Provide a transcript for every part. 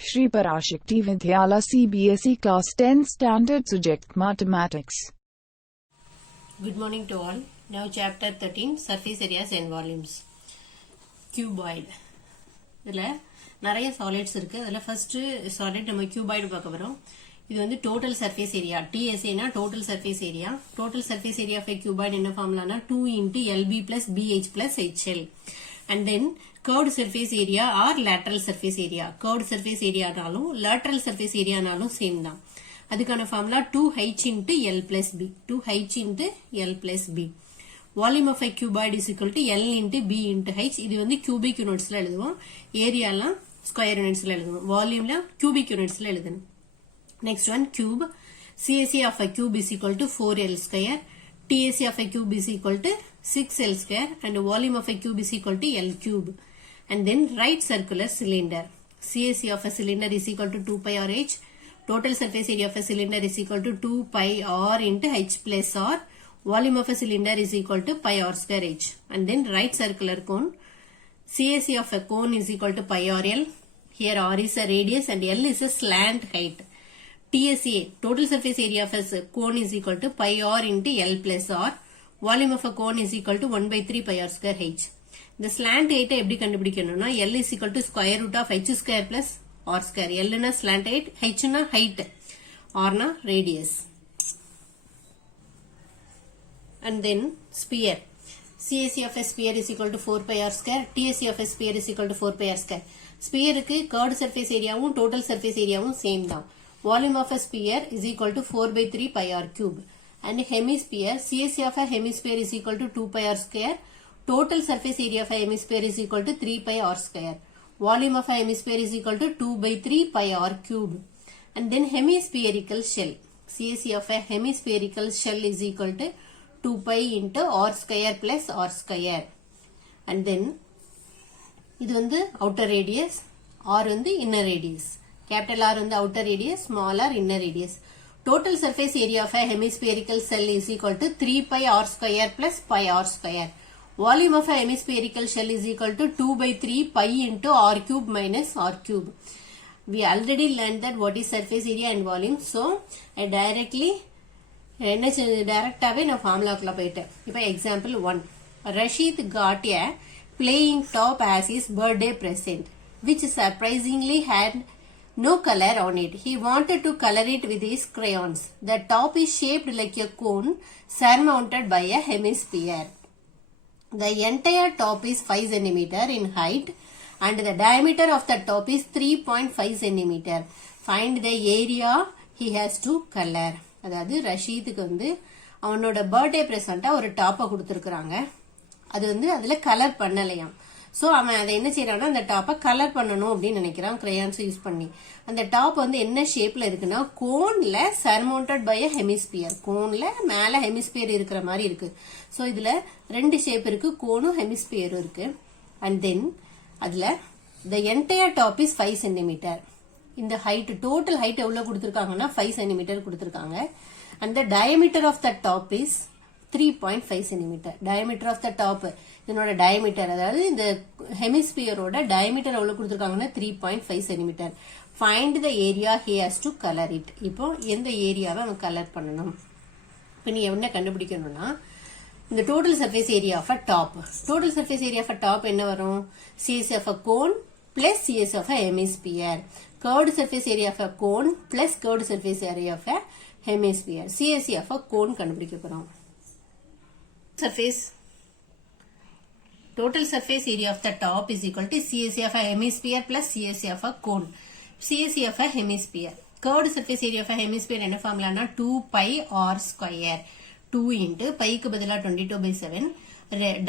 Shri Parashakti Vidyala CBSE Class 10 Standard Subject Mathematics. Good morning to all. Now chapter 13 Surface Areas and Volumes. Cuboid. இதுல நிறைய solids இருக்கு. அதுல first solid நம்ம cuboid பார்க்க போறோம். இது வந்து total surface area. TSA னா total surface area. Total surface area of a cuboid என்ன ஃபார்முலானா 2 into LB plus BH plus HL. And then curved surface area or lateral surface area. Curved surface area நாலும் lateral surface area நாலும் same தான். அதுக்கான formula 2H into L plus B. 2H into L plus B. Volume of a cuboid is equal to L into B into H. இது வந்து cubic unitsல எழுதுவோம். ஏரியாலாம் square யூனிட்ஸ்ல எழுதுவோம். வால்யூம்ல cubic unitsல எழுதணும். Next one, cube. CSA of a cube is equal to 4L square. TSA of a cube is equal to 6L square. And volume of a cube is equal to L cube. And then right circular cylinder. CSA of a cylinder is equal to 2 pi r h. Total surface area of a cylinder is equal to 2 pi r into h plus r. Volume of a cylinder is equal to pi r square h. And then right circular cone. CSA of a cone is equal to pi r l. Here r is a radius and l is a slant height. TSA, total surface area of a cone is equal to pi r into L plus r. Volume of a cone is equal to 1 by 3 pi r square h. The slant height எப்படி கண்டுபிடிக்கணும்னா L is equal to square root of h square plus r square. L na slant height, h na height, r na radius. And then sphere. CSA of a sphere is equal to 4 pi r square. TSA of a sphere is equal to 4 pi r square. Sphere க்கு curved surface area total surface area same தான். Volume of a sphere is equal to 4 by 3 pi r cube. And hemisphere, CSA of a hemisphere is equal to 2 pi r square. Total surface area of a hemisphere is equal to 3 pi r square. Volume of a hemisphere is equal to 2 by 3 pi r cube. And then hemispherical shell. CSA of a hemispherical shell is equal to 2 pi into r square plus r square. And then இது வந்து outer radius, r வந்து inner radius. Capital R on the outer radius, small r inner radius. Total surface area of a hemispherical shell is equal to 3 pi r square plus pi r square. Volume of a hemispherical shell is equal to 2 by 3 pi into r cube minus r cube. We already learned that what is surface area and volume. So, I directly directly நான் ஃபார்முலாக்குள்ள போயிட்டேன். இப்போ example 1. Rashid got a playing top as his birthday present, which surprisingly had no color on it. He wanted to color it with his crayons. The top is shaped like a cone surmounted by a hemisphere. The entire top is 5 cm in height and the diameter of the top is 3.5 cm. Find the area he has to color. அதாவது ரஷீதுக்கு வந்து அவனோட birthday Prachanda ஒரு டாப்பை கொடுத்துருக்காங்க. அது வந்து அதுல colour பண்ணலையாம். So அவன் அதை என்ன செய்யறான்னா அந்த டாப்பை கலர் பண்ணணும் அப்படின்னு நினைக்கிறான் கிரேயான்ஸ் யூஸ் பண்ணி. அந்த டாப் வந்து என்ன ஷேப்ல இருக்குன்னா கோன்ல சர்மவுண்டட் பை அ ஹெமிஸ்பியர். கோன்ல மேல ஹெமிஸ்பியர் இருக்கிற மாதிரி இருக்கு. சோ இதுல ரெண்டு ஷேப் இருக்கு, கோனும் ஹெமிஸ்பியரும் இருக்கு. அண்ட் தென் அதுல the entire top is 5 cm. இந்த ஹைட் டோட்டல் ஹைட் எவ்வளவு கொடுத்திருக்காங்கன்னா 5 cm கொடுத்திருக்காங்க. and the diameter of the top is 3.5 cm. diameter of the top இதனோட டயமீட்டர், அதாவது இந்த ஹெமிஸ்பியரோட டயமீட்டர் எவ்வளவு கொடுத்திருக்காங்கன்னா 3.5 cm. Find the area he has to color it. இப்போ எந்த ஏரியாவை அவன் கலர் பண்ணணும். இப்போ நீ என்ன கண்டுபிடிக்கணும்னா இந்த total surface area of a top. Total surface area of a top என்ன வரும்? CSA of a cone plus CSA of a hemisphere. Curved surface area of a cone plus curved surface area of a hemisphere. CSA of a cone கண்டுபிடிக்க போறோம். Surface. Total surface area of the top is equal to CSA of a hemisphere plus CSA of a cone. CSA of a hemisphere. Curved surface area of a hemisphere என்ன ஃபார்முலானா 2 pi r square. 2 into pi க்கு பதிலா 22 by 7.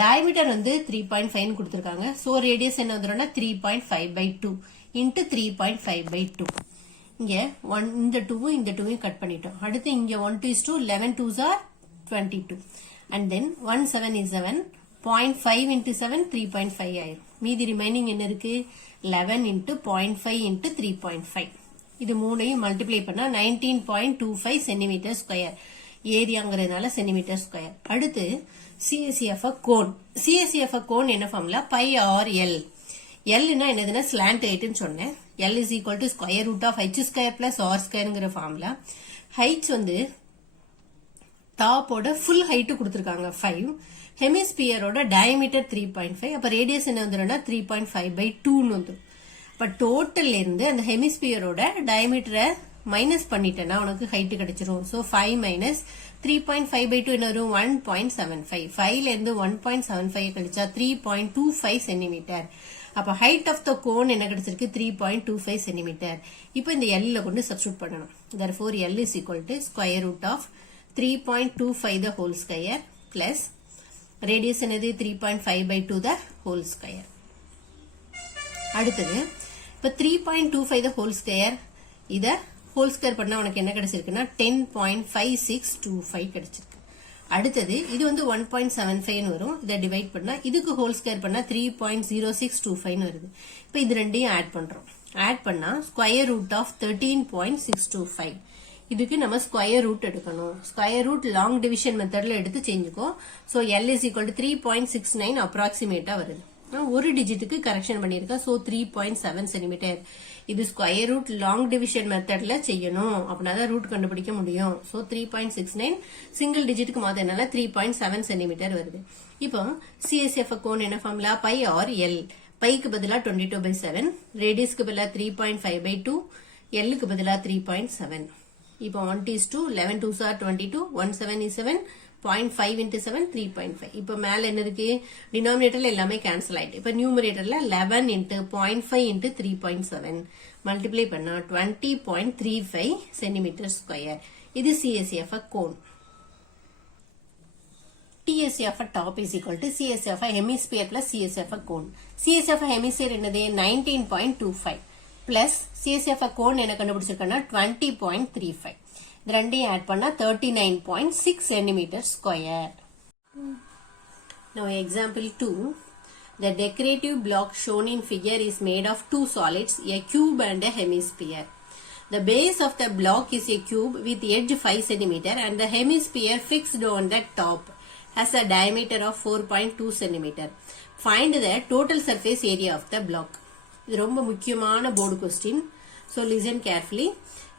Diameter வந்து 3.5 கொடுத்திருக்காங்க. So radius என்ன வந்துரும்னா 3.5 by 2 into 3.5 by 2. இங்க இந்த 2 இந்த 2 cut பண்ணிட்டோம். அடுத்து இங்க 1 2 is 2, 11 2s are 22. And then 1 7 is 7. 0.5 into 7 3.5 ஆயிரும். மீதி ரிமைனிங் என்ன இருக்கு 11 into 0.5 into 3.5. இது மூணையும் மல்டிப்ளை பண்ணா 19.25 cm ஸ்கொயர். ஏரியாங்கிறதுனால சென்டிமீட்டர் ஸ்கொயர். அடுத்து CSA of a cone. CSA of a cone என்ன formula pi r l. L னா என்னதுன்னா ஸ்லாண்ட் ஹைட்னு சொன்னேன். L is equal to square root of h square plus r squareங்கிற ஃபார்முலா. height வந்து டாப்போட full height கொடுத்திருக்காங்க 5, ஹெமிஸ்பியரோட diameter 3.5, அப்ப radius என்ன வந்துரும்னா 3.5 by 2 ன்னு வந்துரும். அப்ப டோட்டல்ல இருந்து அந்த ஹெமிஸ்பியரோட டயமீட்டரை மைனஸ் பண்ணிட்டேன்னா உனக்கு ஹைட் கிடைச்சிரும். சோ 5 மைனஸ் 3.5 by 2 என்ன வரும் 1.75. 5ல இருந்து 1.75 கழிச்சா 3.25 சென்டிமீட்டர். அப்ப ஹைட் ஆஃப் த கோன் என்ன கிடைச்சிருக்கு 3.25 சென்டிமீட்டர். இப்போ இந்த L ல கொண்டு சப்ஸ்டிட்யூட் பண்ணணும். therefore L is equal to square root of 3.25 the whole square plus radius என்னது 3.5 by 2 the whole square. அடுத்தது இப்ப 3.25 the whole square இத whole square பண்ணா உனக்கு என்ன கிடைச்சிருக்குன்னா 10.5625 கிடைச்சிருக்கு. அடுத்தது இது வந்து 1.75 ன்னு வரும். இத டிவைட் பண்ணா இதுக்கு whole square பண்ணா 3.0625 ன்னு வருது. இப்ப இது ரெண்டையும் ஆட் பண்றோம். ஆட் பண்ணா square root of 13.625. இதுக்கு நம்ம ஸ்கொயர் ரூட் எடுக்கணும். ஸ்கொயர் ரூட் லாங் டிவிஷன் மெத்தட்ல எடுத்து செஞ்சுக்கோ. So L is equal to 3.69 அப்ராக்சிமேட்டா வருது. ஒரு டிஜிட்டுக்கு கரெக்ஷன் பண்ணிருக்கேன். So 3.7 centimetre. இது ஸ்கொயர் ரூட் லாங் டிவிஷன் மெத்தட்ல செய்யணும். அப்படின்னாதான் ரூட் கண்டுபிடிக்க முடியும். சோ 3.69 சிங்கிள் டிஜிட்டுக்கு மாத்தனால 3.7 சென்டிமீட்டர் வருது. இப்போ CSF கோன் என்ன ஃபார்முலா பை ஆர் எல். பைக்கு பதிலா 22/7, ரேடியஸ்க்கு பதிலா 3.5 by 2, எல்லுக்கு பதிலா 3.7. இப்போ 1:2, 11 2s are 22, 1 7 is 7, 0.5 into 7 3.5. இப்போ மேல என்ன இருக்கு டினாமினேட்டர்ல எல்லாமே கேன்சல் ஆயிட்டு. இப்போ நியூமரேட்டர்ல 11 into 0.5 into 3.7 மல்டிப்ளை பண்ணா 20.35 சென்டிமீட்டர் ஸ்கொயர். இது CSF cone. TSF top is equal to CSF hemisphere plus CSF cone. CSF hemisphere என்னது 19.25 plus CSF cone என்ன கண்டுபிடிச்சிருக்கனா 20.35. இது ரெண்டையும் ஆட் பண்ணா 39.6 centimeter square. Now example 2. The decorative block shown in figure is made of two solids, a cube and a hemisphere. The base of the block is a cube with edge 5 cm and the hemisphere fixed on the top has a diameter of 4.2 cm. Find the total surface area of the block. இது ரொம்ப முக்கியமான board question. So listen carefully.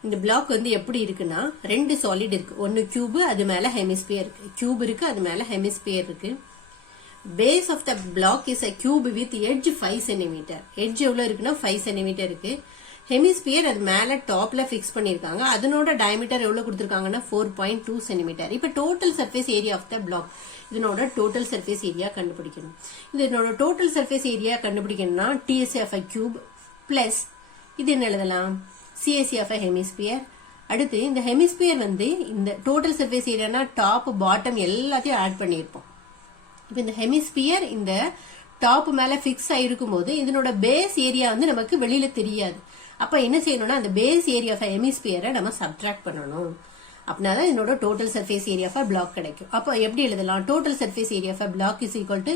இந்த black வந்து எப்படி இருக்குன்னா ரெண்டு solid இருக்கு. ஒன்னு கியூப், அது மேல ஹெமிஸ்பியர் இருக்கு. கியூப் இருக்கு, அது மேல ஹெமிஸ்பியர் இருக்கு. Base of the block is a cube with edge 5 cm. Edge எவ்வளவு இருக்குன்னா 5 cm இருக்கு. ஹெமிஸ்பியர் அது மேல டாப்ல பிக்ஸ் பண்ணிருக்காங்க. அதனோட டயமீட்டர் எவ்வளவு கொடுத்திருக்காங்கன்னா 4.2 cm. இப்ப total surface area of the block, இதனோட டோட்டல் சர்ஃபேஸ் ஏரியா கண்டுபிடிக்கணும். இதனோட டோட்டல் சர்ஃபேஸ் ஏரியா கண்டுபிடிக்கணும்னா TSF கியூப் பிளஸ் இது என்ன எழுதலாம் CSF ஹெமிஸ்பியர். அடுத்து இந்த ஹெமிஸ்பியர் வந்து இந்த டோட்டல் சர்ஃபேஸ் ஏரியானா டாப் பாட்டம் எல்லாத்தையும் ஆட் பண்ணிருப்போம். இப்ப இந்த ஹெமிஸ்பியர் இந்த டாப் மேல பிக்ஸ் ஆயிருக்கும் போது இதனோட பேஸ் ஏரியா வந்து நமக்கு வெளியில தெரியாது. அப்ப என்ன செய்யணும்னா அந்த பேஸ் ஏரியா ஆஃப் ஹெமிஸ்பியரை நம்ம சப்ட்ராக்ட் பண்ணணும். அப்படின்னா இதனோட total surface area of block கிடைக்கும். அப்ப எப்படி எழுதலாம் total surface area of block is equal to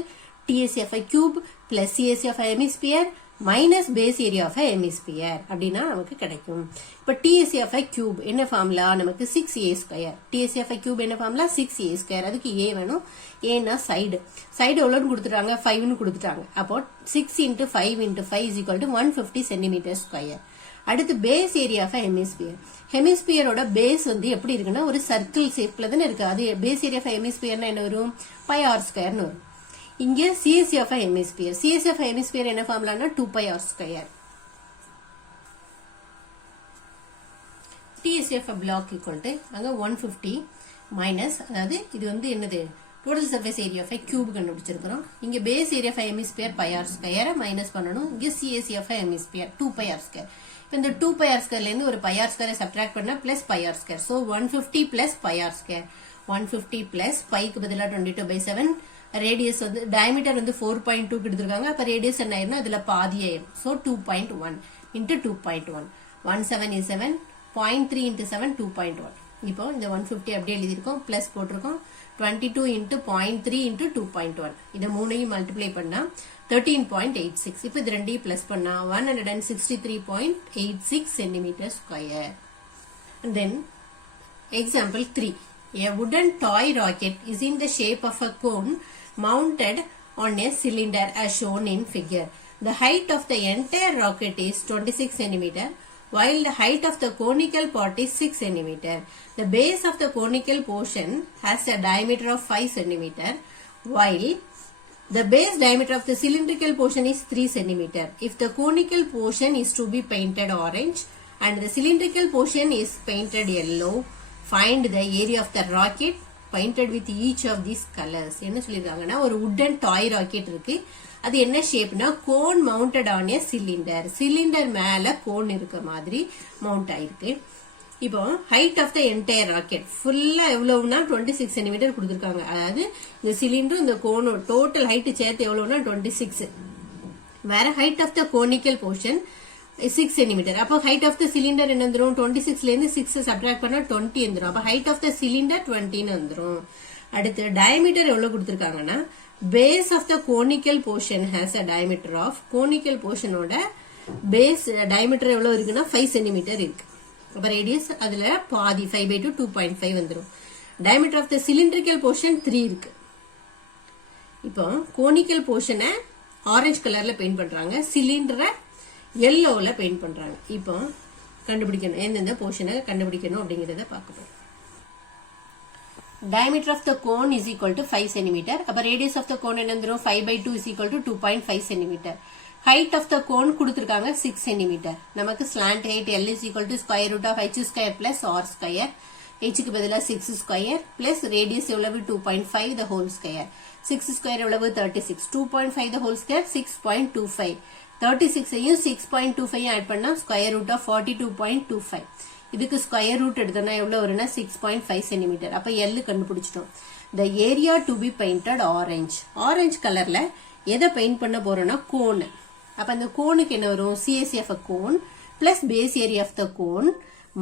TSF cube plus CSF hemisphere minus base area of hemisphere அப்படின்னா நமக்கு கிடைக்கும். இப்ப TSF கியூப் என்ன ஃபார்முலா நமக்கு 6a ஸ்கொயர். TSF கியூப் என்ன ஃபார்முலா 6a ஸ்கொயர். அதுக்கு a வேணும். ஏன்னா சைடு எவ்வளவுன்னு கொடுத்துட்டாங்க 5ன்னு கொடுத்துட்டாங்க. அப்போ 6 into 5 into 5 is equal to 150 centimetre square. அடுத்து பேஸ் ஏரியா ஆஃப் ஹெமிஸ்பியர். ஹெமிஸ்பியரோட பேஸ் வந்து எப்படி இருக்குன்னா ஒரு சர்க்கிள் ஷேப்ல தானே இருக்கு. அது பேஸ் ஏரியா ஆஃப் ஹெமிஸ்பியர்னா என்ன வரும் πr ஸ்கொயர்னு வரும். இங்க CSF ஹெமிஸ்பியர். CSF ஹெமிஸ்பியர் என்ன ஃபார்முலானா 2πr square. TSF block equal to அங்க 150 மைனஸ், அதாவது இது வந்து என்னது total surface area of cube கண்டுபிடிச்சிருக்கிறோம். இங்க base area of hemisphere πr ஸ்கொயரை மைனஸ் பண்ணணும். இங்க CSF ஹெமிஸ்பியர் 2πr ஸ்கொயர். இப்போ இந்த 2πr ஸ்கொயர்ல இருந்து ஒரு πr ஸ்கொயரை சப்ட்ராக்ட் பண்ணா plus πr square. So 150 plus πr square. 150 plus bike பதிலா 22/7. ரேடியஸ் வந்து டயமீட்டர் வந்து 4.2 கொடுத்துருக்காங்க. அப்ப ரேடியஸ் என்ன ஆயிரும்னா அதுல பாதி ஆயிரும். So 2.1 into 2.1. 17 is 7. 0.3 into 7 2.1. இப்போ இந்த 150 அப்படியே எழுதிருக்கோம், பிளஸ் போட்டிருக்கோம். 22 into 0.3 into 2.1. இதை மூணையும் மல்டிப்ளை பண்ணா 13.86. இப்போ இது ரெண்டையும் பிளஸ் பண்ணா 163.86 centimetre square. Then example 3. A wooden toy rocket is in the shape of a cone mounted on a cylinder as shown in figure. The height of the entire rocket is 26 centimeter, while the height of the conical part is 6 centimeter. The base of the conical portion has a diameter of 5 centimeter, while the base diameter of the cylindrical portion is 3 centimeter. If the conical portion is to be painted orange and the cylindrical portion is painted yellow, find the area of the rocket painted with each of these colors. என்ன சொல்லிருக்காங்கன்னா ஒரு wooden toy rocket இருக்கு. அது என்ன ஷேப்னா cone mounted on a cylinder. Cylinder மேல cone இருக்க மாதிரி mount ஆயிருக்கு. இப்போ height of the entire rocket ஃபுல்லா எவ்வளவுனா 26 சென்டிமீட்டர் கொடுத்துருக்காங்க. அதாவது இந்த சிலிண்டரும் இந்த கோனும் டோட்டல் ஹைட் சேர்த்து எவ்வளவுனா 26. வேற height of the conical portion 6 centimetre. அப்போ ஹைட் ஆஃப் த சிலிண்டர் என்ன வந்துடும்? 26ல இருந்து 6 சப்ட்ராக்ட் பண்ணா 20 வந்துடும். அப்போ ஹைட் ஆஃப் த சிலிண்டர் 20 வந்துடும். அடுத்து டயமீட்டர் எவ்வளவு கொடுத்துருக்காங்கன்னா base of the conical portion has a diameter of conical portion ஓட base diameter எவ்வளவு இருக்குன்னா 5 சென்டிமீட்டர் இருக்கு. அப்ப ரேடியஸ் அதுல பாதி 5/2 2.5 வந்துரும். diameter of the cylindrical portion 3 இருக்கு. இப்போ conical portion ஆரஞ்சு கலர்ல பெயிண்ட் பண்றாங்க, சிலிண்டரை yellowல பெயிண்ட் பண்றாங்க. இப்போ கண்டுபிடிக்கணும் எந்தெந்த போர்ஷனை கண்டுபிடிக்கணும் அப்படிங்கறத பார்க்கணும். Diameter of the cone is equal to 5 cm. அப்ப radius of the cone என்ன வந்துரும்? 5/2 is equal to 2.5 cm. Height of the cone கொடுத்திருக்காங்க 6 cm. நமக்கு slant height L is equal to square root of h square plus r square. h க்கு பதிலா 6 square plus radius எவ்வளவு 2.5 the whole square. 6 square எவ்வளவு 36. 2.5 the whole square 6.25. 36 ஐயும் 6.25 add பண்ணா square root of 42.25. இதுக்கு square root எடுத்தோம்னா எவ்வளவு வரும்னா 6.5 சென்டிமீட்டர். அப்ப L கண்டுபிடிச்சிட்டோம். The area to be painted orange. Orange கலர்ல எதை பெயிண்ட் பண்ண போறோம்னா கோன். அப்ப அந்த கோனுக்கு என்ன வரும்? CSA of a cone plus base area of the cone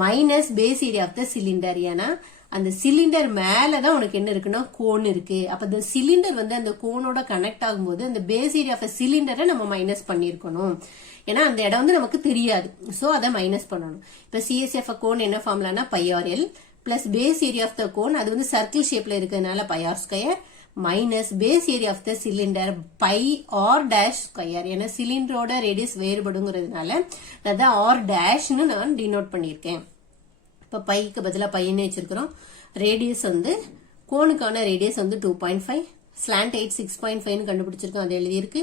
minus base area of the cylinder. ஏன்னா அந்த சிலிண்டர் மேலதான் உனக்கு என்ன இருக்குன்னா கோன் இருக்கு. அப்ப இந்த சிலிண்டர் வந்து அந்த கோனோட கனெக்ட் ஆகும்போது அந்த பேஸ் ஏரியா ஆஃப் சிலிண்டரை நம்ம மைனஸ் பண்ணிருக்கணும். ஏன்னா அந்த இடம் வந்து நமக்கு தெரியாது. சோ அதை மைனஸ் பண்ணணும். இப்ப சிஎஸ்எஃப் கோன் என்ன ஃபார்முலானா πRL plus base area of the cone, அது வந்து சர்க்கிள் ஷேப்ல இருக்கிறதுனால πr square minus base area of the cylinder πr dash square. ஏன்னா சிலிண்டரோட ரேடியஸ் வேறுபடுங்கிறதுனால அதான் r டேஷ்னு நான் டினோட் பண்ணியிருக்கேன். இப்ப பைக்கு பதிலா பையன்னு வச்சிருக்கிறோம். ரேடியஸ் வந்து கோனுக்கான ரேடியஸ் வந்து 2.5, ஸ்லாண்ட் ஹைட் 6.5 கண்டுபிடிச்சிருக்கோம், அது எழுதியிருக்கு.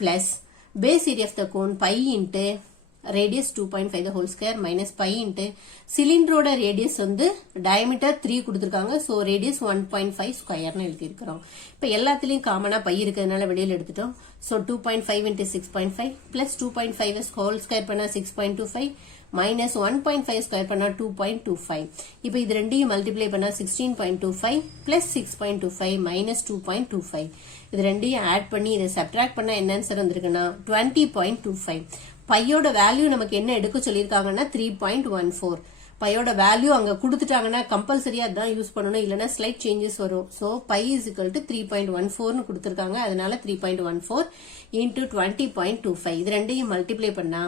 Plus base area of the cone pi into radius 2.5 the whole square minus pi into சிலிண்டரோட ரேடியஸ் வந்து டயமீட்டர் 3 கொடுத்துருக்காங்க. ஸோ ரேடியஸ் 1.5 ஸ்கொயர்னு எழுதியிருக்கிறோம். இப்போ எல்லாத்துலயும் காமனா பை இருக்கிறதுனால வெளியில் எடுத்துட்டோம். So 2.5 into 6.5 plus 2.5 whole square பண்ணா 6.25 மைனஸ் 1.5 ஸ்கொயர் பண்ணா 2.25. இப்போ இது ரெண்டையும் மல்டிப்ளை பண்ணா 16.25 பிளஸ் 6.25 மைனஸ் 2.25. இது ரெண்டையும் ஆட் பண்ணி இதை சப்ட்ராக்ட் பண்ணா என்ன ஆன்சர் வந்திருக்குன்னா 20.25. பையோட வேல்யூ நமக்கு என்ன எடுக்க சொல்லியிருக்காங்கன்னா 3.14. பையோட வேல்யூ அங்க கொடுத்துட்டாங்கன்னா கம்பல்சரியா அதான் யூஸ் பண்ணணும், இல்லைன்னா ஸ்லைட் சேஞ்சஸ் வரும். So pi is equal to 3.14 கொடுத்துருக்காங்க, அதனால 3.14 இன்டூ 20.25. இது ரெண்டையும் மல்டிப்ளை பண்ணா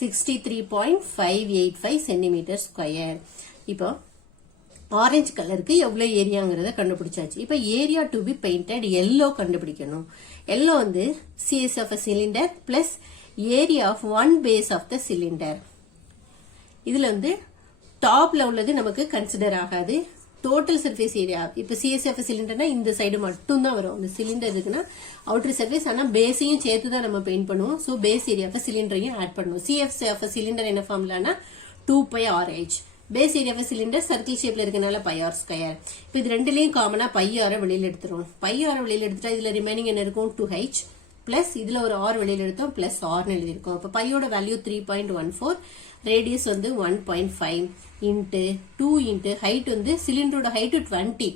63.585 சென்டிமீட்டர் ஸ்கொயர். இப்போ ஆரஞ்சு கலருக்கு எவ்வளவு ஏரியாங்கிறத கண்டுபிடிச்சாச்சு. இப்ப area to be painted yellow கண்டுபிடிக்கணும். எல்லோ வந்து CS of cylinder plus area of one base of the cylinder. இதுல வந்து டாப்ல உள்ளது நமக்கு கன்சிடர் ஆகாது. டோட்டல் சர்ஃபேஸ் ஏரியா இப்ப சிஎஸ்எஃப் சிலிண்டர்னா இந்த சைடு மட்டும் தான் வரும். இந்த சிலிண்டர் இருக்குன்னா அவுட்டர் சர்ஃபேஸ், ஆனா பேஸையும் சேர்த்து தான் நம்ம பெயிண்ட் பண்ணுவோம். ஸோ பேஸ் ஏரியா ஆஃப் சிலிண்டரையும் ஆட் பண்ணுவோம். சிஎஃப் சிலிண்டர் என்ன ஃபார்முலானா 2πRH. Base area of cylinder circle ஷேப்ல இருக்கனால πr ஸ்கொயர். இப்போ இது ரெண்டுலயும் காமனா πr வெளியில எடுத்துரும். πr வெளியில எடுத்துட்டா இதுல ரிமைனிங் என்ன இருக்கும் 2h பிளஸ் இதுல ஒரு r வெளியில எடுத்தோம் பிளஸ் r எழுதிருக்கோம். அப்ப பையோட வேல்யூ 3.14, ரேடியஸ் வந்து 1.5 இன்ட்டு 2 இன்ட்டு ஹைட் வந்து சிலிண்டரோட ஹைட் 20,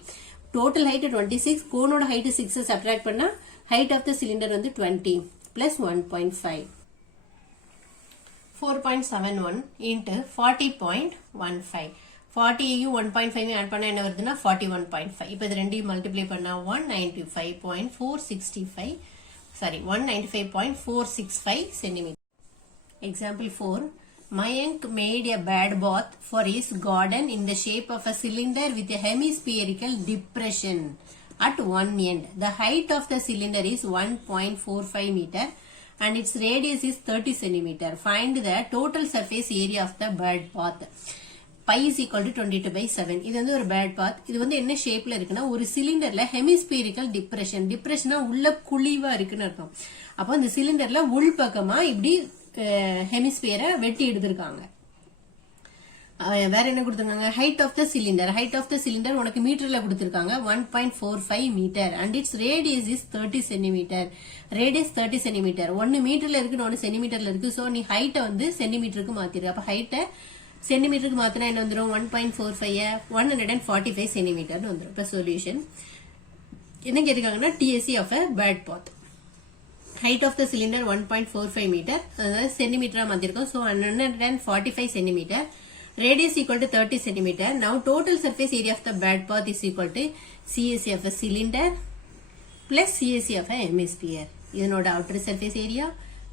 டோட்டல் ஹைட் 26, கோனோட ஹைட் 6 சப்ட்ராக்ட் பண்ணா ஹைட் ஆஃப் த சிலிண்டர் வந்து 20 பிளஸ் 1.5. 4.71 இன்ட்டு 40.15. 40யும் 1.5 ஆட் பண்ணா என்ன வருதுன்னா 41.5. இப்போ இது ரெண்டையும் மல்டிப்ளை பண்ணா 195.465 centimeter. Example 4. Mayank made a bad bath for his garden in the shape of a cylinder with a hemispherical depression at one end. The height of the cylinder is 1.45 meter and its radius is 30 centimeter. Find the total surface area of the bird path. Pi is equal to 22/7. இது வந்து ஒரு bird path. இது வந்து என்ன ஷேப்ல இருக்குன்னா ஒரு சிலிண்டர்ல hemispherical depression. டிப்ரெஷனா உள்ள குழிவா இருக்குன்னு அர்த்தம். அப்போ இந்த சிலிண்டர்ல உள் பக்கமா இப்படி ஹெமிஸ்பியரை வெட்டி எடுத்திருக்காங்க. வேற என்ன கொடுத்திருக்காங்க? Height of the cylinder. Height of the cylinder உனக்கு மீட்டர்ல கொடுத்திருக்காங்க 1.45 metre and it's radius is 30 centimetre. Radius 30 centimetre. 1 மீட்டர்ல இருக்கு, 1 சென்டிமீட்டர்ல இருக்கு. சோ நீ ஹைட்டை வந்து சென்டிமீட்டருக்கு மாத்திரு. அப்ப ஹைட்டை சென்டிமீட்டருக்கு மாத்தினா என்ன வந்துடும்? 1.45 145 சென்டிமீட்டர்னு வந்துடும். இப்ப சொல்யூஷன் என்ன கேட்டிருக்காங்கன்னா TSC of a bird bath. Height of the cylinder 1.45 metre, அதாவது சென்டிமீட்டரா மாத்திருக்கோம். So 145 centimetre. Radius equal to 30 centimeter. Now total surface area of the bird path is equal to CSC of a cylinder plus CSC of a hemisphere. இதனோட outer surface area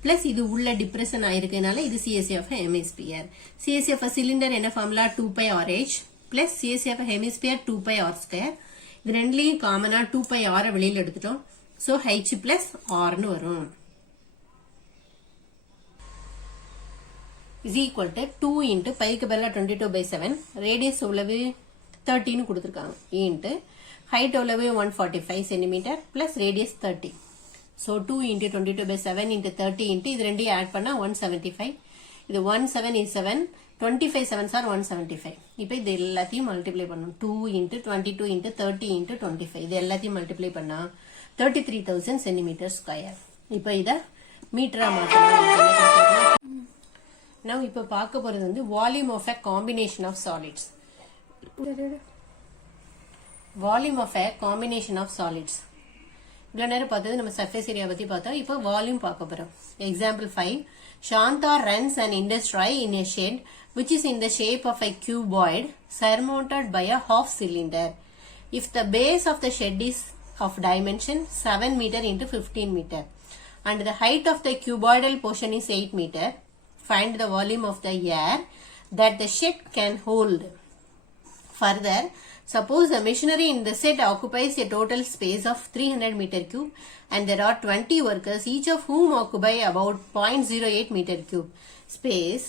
plus இது உள்ள depression ஆயிருக்கனால இது CSC of a hemisphere. CSC of a cylinder என்ன formula? 2 pi RH plus CSC of a hemisphere 2 pi R square. இது ரெண்டுலயும் காமனா 2 pi R வெளியில எடுத்துட்டோம். So H plus R னு வரும். is equal to 2 into pi க்கு பதிலா 22/7, radius எவ்வளவு 30 னு கொடுத்திருக்காங்க, into height எவ்வளவு 145 cm plus radius 30. so 2 into 22/7 into 30 into இது ரெண்டையும் ஆட் பண்ணா 175. இது 17 is 7, 25 7s are 175. இப்போ இது எல்லாத்தையும் மல்டிப்ளை பண்ணணும். 2 into 22 into 30 into 25 இது எல்லாத்தையும் மல்டிப்ளை பண்ணா 33,000 centimeter square. இப்போ இத மீட்டரா மாத்தணும். Now இப்ப பார்க்க போறது வந்து volume of a combination of solids. Volume of a combination of solids. இவ்வளவு நேரம் பார்த்தது நம்ம surface area பத்தி பார்த்தோம். இப்போ volume பார்க்க போறோம். Example 5. Shanta runs an industry in a shed which is in the shape of a cuboid surmounted by a half cylinder. If the base of the shed is of dimension 7 meter into 15 meter and the height of the cuboidal portion is 8 meter, find the volume of the air that the shed can hold. Further, suppose the machinery in the shed occupies a total space of 300 meter cube and there are 20 workers, each of whom occupy about 0.08 meter cube space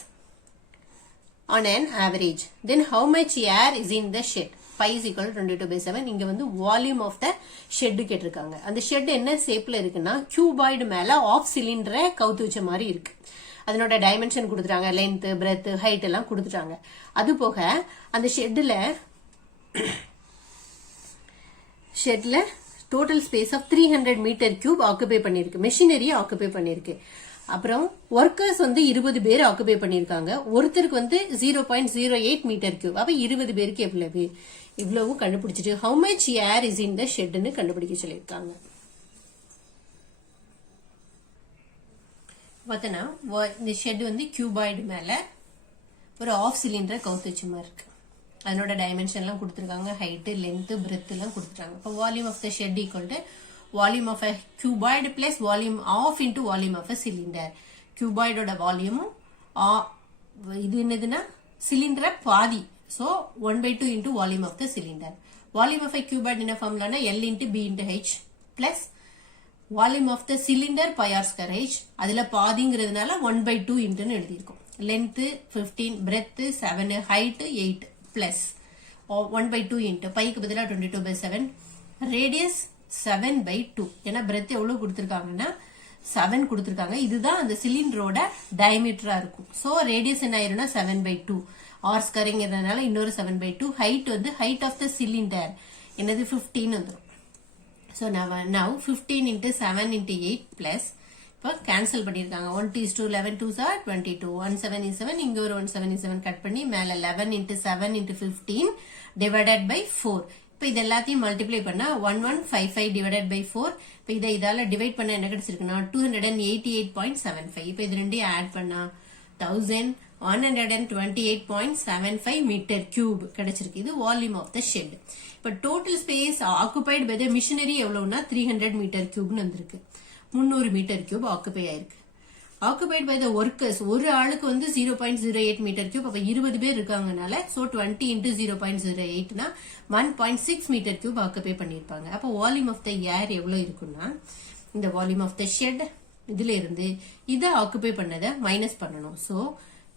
on an average. Then how much air is in the shed? Pi is equal to 22/7. இங்க வந்து volume of the shed கேட்டிருக்காங்க. அந்த shed என்ன ஷேப்ல இருக்குன்னா cuboid மேல of சிலிண்டரை கவுத்து வச்ச மாதிரி இருக்கு. அதனோட டைமென்ஷன் கொடுத்துட்டாங்க, லென்த் பிரெத் ஹைட் எல்லாம் கொடுத்துட்டாங்க. அது போக அந்த ஷெட்ல total space of 300 metre cube occupy பண்ணிருக்கு, மெஷினரி ஆக்குபை பண்ணிருக்கு. அப்புறம் ஒர்க்கர்ஸ் வந்து 20 பேர் ஆக்குபை பண்ணிருக்காங்க. ஒருத்தருக்கு வந்து 0.08 மீட்டர் கியூப். அப்ப 20 பேருக்கு எவ்வளவு? இவ்வளவு கண்டுபிடிச்சிட்டு how much air is in the shed ன்னு கண்டுபிடிக்க சொல்லியிருக்காங்க. பார்த்தனா இந்த ஷெட் வந்து கியூபாய்டு மேல ஒரு ஆஃப் சிலிண்டர் கவுத்து வச்ச மாதிரி இருக்கு. அதனோட டைமென்ஷன் எல்லாம் கொடுத்துருக்காங்க, ஹைட் லென்த் பிரெத் எல்லாம் கொடுத்துருக்காங்க. இப்போ volume of the shed equal to volume of a cuboid plus volume of into volume of a cylinder. கியூபாய்டோட வால்யூமும் இது என்னதுன்னா சிலிண்டரை பாதி, so 1/2 into volume of the cylinder. Volume of a cuboid என்ன ஃபார்முலானா L into B into H plus volume of the cylinder pi r square H. அதுல பாதிங்கிறதுனால 1/2 இன்ட்டுன்னு எழுதியிருக்கோம். Length 15, breadth 7, height 8 plus 1/2 into bike பதிலா 22/7, ரேடியஸ் 7/2. ஏன்னா breadth எவ்வளவு கொடுத்திருக்காங்கன்னா 7 கொடுத்திருக்காங்க. இதுதான் அந்த சிலிண்டரோட டயமீட்டரா இருக்கும். சோ ரேடியஸ் என்ன ஆயிரும்னா 7/2. ஆர் ஸ்கொயரிங்கிறதுனால இன்னொரு 7/2. ஹைட் வந்து ஹைட் ஆஃப் த சிலிண்டர் என்னது 15 வந்துடும். So now 15 into 7 into 8 plus இப்போ கேன்சல் பண்ணிருக்காங்க. 1:11 2s are 22. 177 இங்க ஒரு 177 கட் பண்ணி மேல 11 into 7 into 15 divided by 4. இப்போ இது எல்லாத்தையும் மல்டிப்ளை பண்ணா 1155 divided by 4. இப்போ இதால டிவைட் பண்ண என்ன கிடைச்சிருக்குன்னா 288.75. இப்போ இது ரெண்டையும் ஆட் பண்ணா 1128.75 மீட்டர் கியூப் கிடைச்சிருக்கு. இது வால்யூம் ஆஃப் த ஷெட். இப்ப total space occupied by the machinery எவ்வளவுன்னா 300 மீட்டர் கியூப்னு வந்திருக்கு. 300 மீட்டர் கியூப் ஆக்குபை ஆயிருக்கு. ஆக்குபைட் பை த ஒர்க்கர்ஸ் ஒரு ஆளுக்கு வந்து 0.08 மீட்டர் கியூப். அப்ப 20 பேர் இருக்காங்கனால சோ 20 into 0.08னா 1.6 மீட்டர் கியூப் ஆக்குபை பண்ணிருப்பாங்க. அப்ப வால்யூம் ஆஃப் த ஏர் எவ்வளவு இருக்குன்னா இந்த வால்யூம் ஆஃப் த ஷெட் இதுல இருந்து இதை ஆக்குபை பண்ணதை மைனஸ் பண்ணணும். ஸோ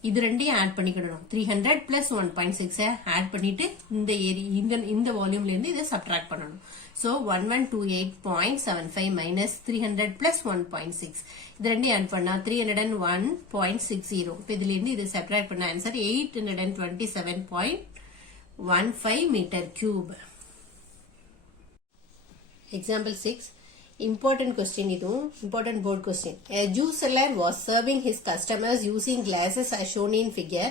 இது ரெண்டையும் ஆட் பண்ணிக்கணும். 300 பிளஸ் 1.6 ஆட் பண்ணிட்டு இந்த வால்யூம்ல இருந்து இதை சப்ட்ராக்ட் பண்ணணும். ஸோ 1128.75 மைனஸ் 300 பிளஸ் 1.6 இது ரெண்டையும் ஆட் பண்ணா 301.60. இப்போ இதுல இருந்து இதை சப்ட்ராக்ட் பண்ண answer 827.15 metre cube. Example 6. Important question இதுவும் important board question. A juice seller was serving his customers using glasses as shown in figure.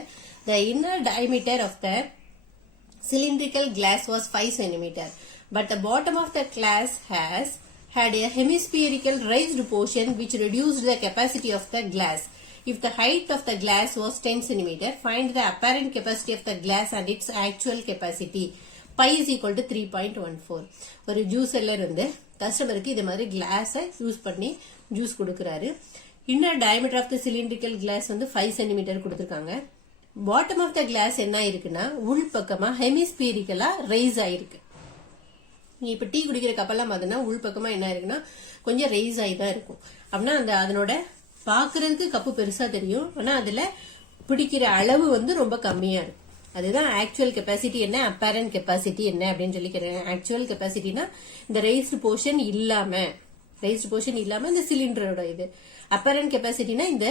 The inner diameter of the cylindrical glass was 5 cm, but the bottom of the glass had a hemispherical raised portion which reduced the capacity of the glass. If the height of the glass was 10 cm, find the apparent capacity of the glass and its actual capacity. Pi is equal to 3.14. ஒரு juice seller வந்து கஸ்டமருக்கு இது மாதிரி கிளாஸ use பண்ணி juice கொடுக்கறாரு. Inner diameter of the cylindrical glass வந்து 5 centimetre கொடுத்திருக்காங்க. பாட்டம் ஆஃப் த கிளாஸ் என்ன இருக்குன்னா உள் பக்கமா ஹெமிஸ்பியரிக்கலா ரைஸ் ஆயிருக்கு. நீ இப்ப டீ குடிக்கிற கப்பெல்லாம் பார்த்தீங்கன்னா உள் பக்கமா என்ன இருக்குன்னா கொஞ்சம் ரைஸ் ஆகி தான் இருக்கும். அப்படின்னா அதனோட பாக்குறதுக்கு கப்பு பெருசா தெரியும், ஆனா அதுல பிடிக்கிற அளவு வந்து ரொம்ப கம்மியா இருக்கும். அதுதான் ஆக்சுவல் கெப்பாசிட்டி என்ன, அப்பேரண்ட் கெப்பாசிட்டி என்ன அப்படின்னு சொல்லிக்கிறேன். ஆக்சுவல் கெப்பாசிட்டினா இந்த ரைஸ்டு போர்ஷன் இல்லாம இந்த சிலிண்டரோட இது. அப்பேரண்ட் கெப்பாசிட்டினா இந்த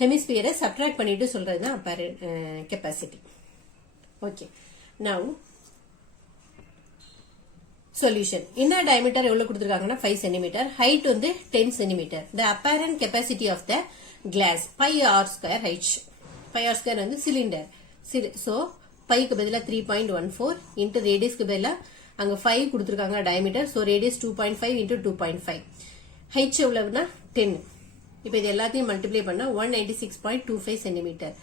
ஹெமிஸ்பியரை சப்ட்ராக்ட் பண்ணிட்டு சொல்றதுதான் apparent capacity. Okay, now solution. Inner diameter எவ்வளவு கொடுத்திருக்காங்கன்னா 5 சென்டிமீட்டர், ஹைட் வந்து 10 centimetre. The apparent capacity of the glass pi r square height. Pi r square வந்து சிலிண்டர். சோ பைக்கு பதிலா 3.14 இன்டு ரேடியஸ்க்கு பதிலா அங்க 5 கொடுத்திருக்காங்க diameter. So radius 2.5 into 2.5. Height எவ்வளவுனா 10. இப்போ இது எல்லாத்தையும் மல்டிப்ளை பண்ணா 196.25 சென்டிமீட்டர்.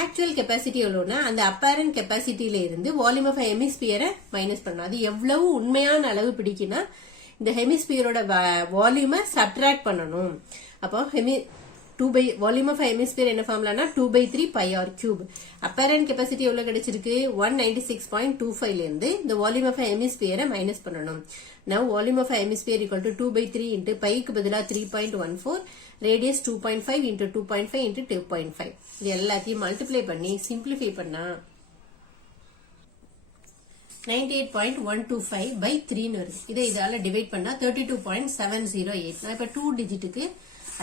ஆக்சுவல் கெப்பாசிட்டி எவ்வளவுனா அந்த அப்பேரண்ட் கெப்பாசிட்டியில இருந்து வால்யூம் ஆஃப் ஹெமிஸ்பியரை மைனஸ் பண்ணணும். அது எவ்வளவு உண்மையான அளவு பிடிக்குன்னா இந்த ஹெமிஸ்பியரோட வால்யூமை சப்ட்ராக்ட் பண்ணணும். அப்போ வால்யூம் ஆஃப் ஹெமிஸ்பியர் என்ன ஃபார்முலானா 2/3 pi R cube. Apparent capacity எவ்வளவு கிடைச்சிருக்கு 196.25 இருந்து இந்த வால்யூம் ஆஃப் ஹெமிஸ்பியரை மைனஸ் பண்ணணும். Now volume of hemisphere equal to 2/3 into பைக்கு பதிலா 3.14, ரேடியஸ் 2.5 இன்டு 2.5 இன்டு 2.5. இது எல்லாத்தையும் மல்டிப்ளை பண்ணி சிம்பிளிஃபை பண்ணா 98.125 by 3 வருது. இதை இதால டிவைட் பண்ணா 32.708. நான் இப்ப 2 டிஜிட்டுக்கு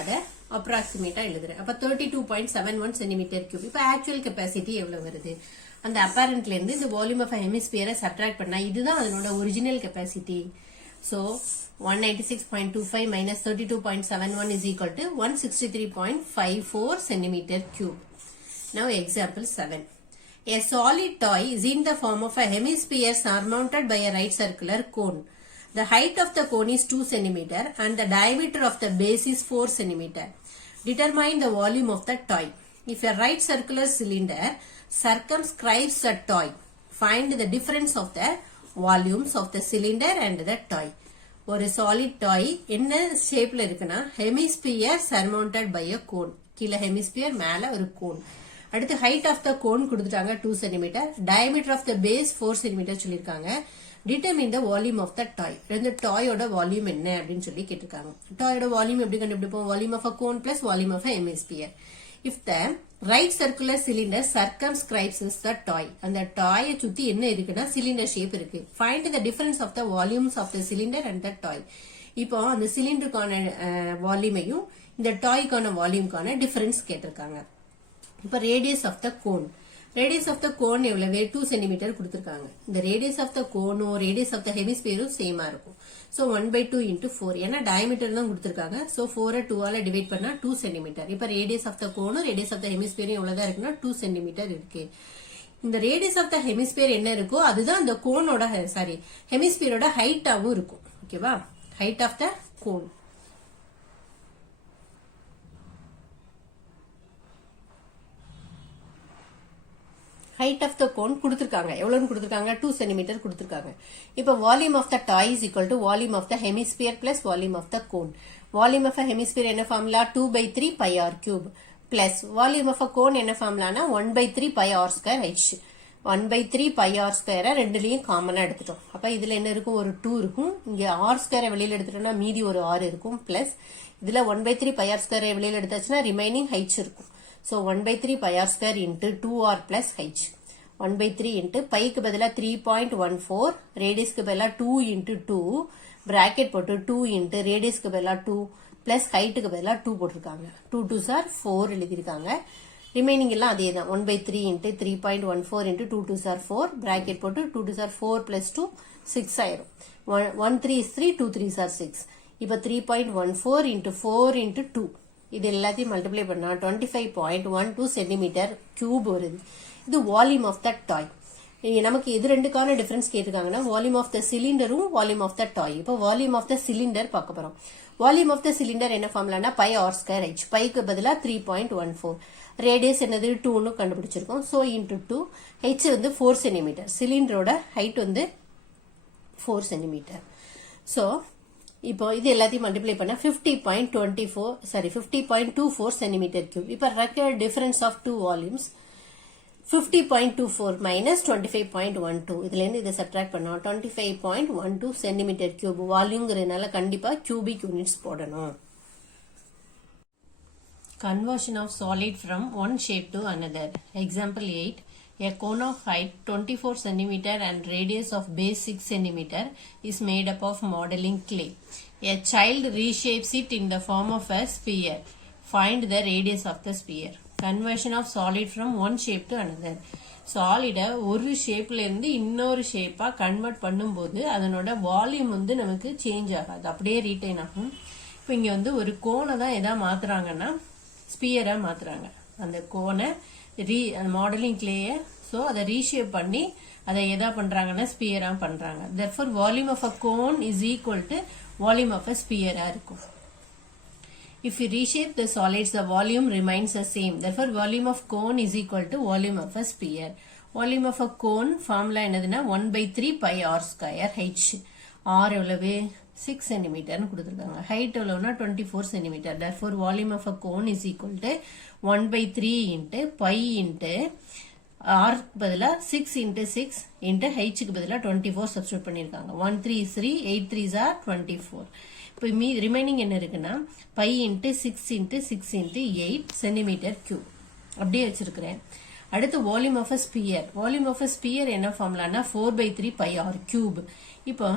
அதை அப்ராக்சிமேட்டா எழுதுறேன். அப்ப 32.71 சென்டிமீட்டர் கியூப். இப்ப ஆக்சுவல் கெப்பாசிட்டி எவ்வளவு வருது, அந்த அப்பேரண்ட்ல இருந்து இந்த வால்யூம் ஆஃப் ஹெமிஸ்பியரை சப்ட்ராக்ட் பண்ணா இதுதான் அதனோட original capacity. So 196.25 minus 32.71 is equal to 163.54 centimeter cube. Now example 7. A solid toy is in the form of a hemisphere surmounted by a right circular cone. The height of the cone is 2 cm and the diameter of the base is 4 cm. Determine the volume of the toy. If a right circular cylinder circumscribes a toy, find the difference of the volumes of the cylinder and the toy. ஒரு solid toy என்ன ஷேப்ல இருக்குன்னா hemisphere surmounted by a cone. கீழ hemisphere மேல ஒரு cone. அடுத்து height of the cone கொடுத்துட்டாங்க 2 cm, diameter of the base 4 cm சொல்லிருக்காங்க. Determine the volume of the toy. இந்த டாயோட வால்யூம் என்ன அப்படின்னு சொல்லி கேட்டிருக்காங்க. டாயோட வால்யூம் எப்படி கண்டுபிடிப்போம், volume of a cone plus volume of a hemisphere. If the right circular cylinder circumscribes the toy, அந்த டாயை சுத்தி என்ன இருக்குன்னா சிலிண்டர் ஷேப் இருக்கு. Find the difference of the volumes of the cylinder and the toy. இப்போ அந்த சிலிண்டருக்கான வால்யூமையும் இந்த டாய்க்கான வால்யூம்கான difference கேட்டிருக்காங்க. இப்போ radius of the cone. Radius of the cone எவ்வளவு 2 சென்டிமீட்டர் கொடுத்திருக்காங்க. இந்த ரேடியஸ் ஆஃப் த கோனும் ரேடியஸ் ஆஃப் த ஹெமிஸ்பியரும் சேமா இருக்கும். சோ 1/2 into 4 ஏன்னா டயமீட்டர் தான் கொடுத்திருக்காங்க. சோ 4 2 ஆல டிவைட் பண்ணா 2 சென்டிமீட்டர். இப்ப ரேடியஸ் ஆஃப் த கோனும் ரேடியஸ் ஆஃப் த ஹெமிஸ்பியரும் எவ்வளவுதான் இருக்குன்னா 2 சென்டிமீட்டர் இருக்கு. இந்த ரேடியஸ் ஆஃப் த ஹெமிஸ்பியர் என்ன இருக்கோ அதுதான் அந்த கோனோட ஹெமிஸ்பியரோட ஹைட்டாவும் இருக்கும். ஓகேவா, height of the cone. height of the cone கொடுத்திருக்காங்க. எவ்வளவுன்னு கொடுத்திருக்காங்க 2 சென்டிமீட்டர் கொடுத்திருக்காங்க. இப்போ volume of the toy is equal to volume of the hemisphere plus volume of the cone. Volume of hemisphere என்ன formula 2/3 pi R cube plus volume of cone என்ன ஃபார்முலானா 1/3 pi r square H. 1/3 pi r ஸ்கொயரை ரெண்டுலயும் காமனா எடுத்துட்டோம். அப்ப இதுல என்ன இருக்கும், ஒரு 2 இருக்கும். இங்க r ஸ்கொயரை வெளியில எடுத்துட்டோம்னா மீதி ஒரு r இருக்கும். பிளஸ் இதுல 1/3 pi r ஸ்கொயரை வெளியில எடுத்தாச்சுன்னா ரிமைனிங் h இருக்கும். So 1/3 pi r square into 2r plus h. 1/3 into bike பதிலா 3.14, ரேடியஸ்க்கு பதிலா 2 into 2, bracket போட்டு 2 into ரேடியஸ்க்கு பதிலா 2 plus ஹைட்டுக்கு பதிலா 2 போட்டிருக்காங்க. 2 2s are 4 எழுதிருக்காங்க. ரிமைனிங் எல்லாம் அதே தான். 1/3 into 3.14 into 2 2s are 4, bracket போட்டு 2 2s are 4 plus 2 6 ஆயிரும். 1 3 is 3, 2 3s are 6. இப்ப 3.14 into 4 into 2 இது எல்லாத்தையும் மல்டிப்ளை பண்ணா 25.12 சென்டிமீட்டர் கியூப் வருது. இது வால்யூம் ஆஃப் த டாய். நமக்கு இது ரெண்டுக்கான டிஃபரன்ஸ் கேட்டிருக்காங்கன்னா வால்யூம் ஆஃப் த சிலிண்டரும் வால்யூம் ஆஃப் த டாய். இப்போ வால்யூம் ஆஃப் த சிலிண்டர் பார்க்க போறோம். வால்யூம் ஆஃப் த சிலிண்டர் என்ன ஃபார்முலானா பை ஆர் ஸ்கொயர் ஹெச். பைக்கு பதிலா 3.14, ரேடியஸ் என்னது 2ன்னு கண்டுபிடிச்சிருக்கோம். ஸோ இன்டூ 2, ஹெச் வந்து 4 சென்டிமீட்டர், சிலிண்டரோட ஹைட் வந்து 4 சென்டிமீட்டர். ஸோ இப்போ இது எல்லாத்தையும் மல்டிப்ளை பண்ண 50.24 சென்டிமீட்டர் கியூப். இப்போ record difference of two volumes 50.24 minus 25.12. இதுல இருந்து இதை சப்ட்ராக்ட் பண்ணோம். 25.12 சென்டிமீட்டர் கியூப். வால்யூம்ங்கிறதுனால கண்டிப்பா கியூபிக் யூனிட்ஸ் போடணும். Conversion of solid from one shape to another. Example 8. A cone of height 24 cm and radius of base 6 cm is made up of modeling clay. A child reshapes it in the form of a sphere. Find the radius of the sphere. Conversion of solid from one shape to another. சாலிட ஒரு ஷேப்ல இருந்து இன்னொரு ஷேப்பா convert பண்ணும்போது அதனோட volume வந்து நமக்கு change ஆகாது, அப்படியே ரீட்டைன் ஆகும். இப்போ இங்க வந்து ஒரு கோனை தான் எதா மாத்துறாங்கன்னா ஸ்பியரா மாத்துறாங்க. அந்த கோனை மாடலிங் கிளேய ஸோ அதை ரீஷேப் பண்ணி அதை எதா பண்றாங்கன்னா ஸ்பியரா பண்றாங்க. therefore volume of a cone is equal to volume of a ஸ்பியரா இருக்கும். If we reshape the solids, the volume remains the same. Therefore, volume of cone is equal to volume of a sphere. Volume of a cone formula என்னதுன்னா 1/3 pi r square h. R எவ்வளவு 6 cm கொடுத்திருக்காங்க. Height எவ்வளவுனா 24 cm. Therefore, volume of a cone is equal to 1/3 into pi into r பதிலா 6 into 6 into h க்கு பதிலா 24 substitute பண்ணிருக்காங்க. 1 3 is 3, 8 3s are 24. இப்போ remaining என்ன இருக்குன்னா pi into 6 into 6 into 8 centimetre cube அப்படியே வச்சிருக்கிறேன். அடுத்து volume of a sphere. Volume of a sphere என்ன ஃபார்முலானா 4/3 பை ஆர் கியூப். இப்போ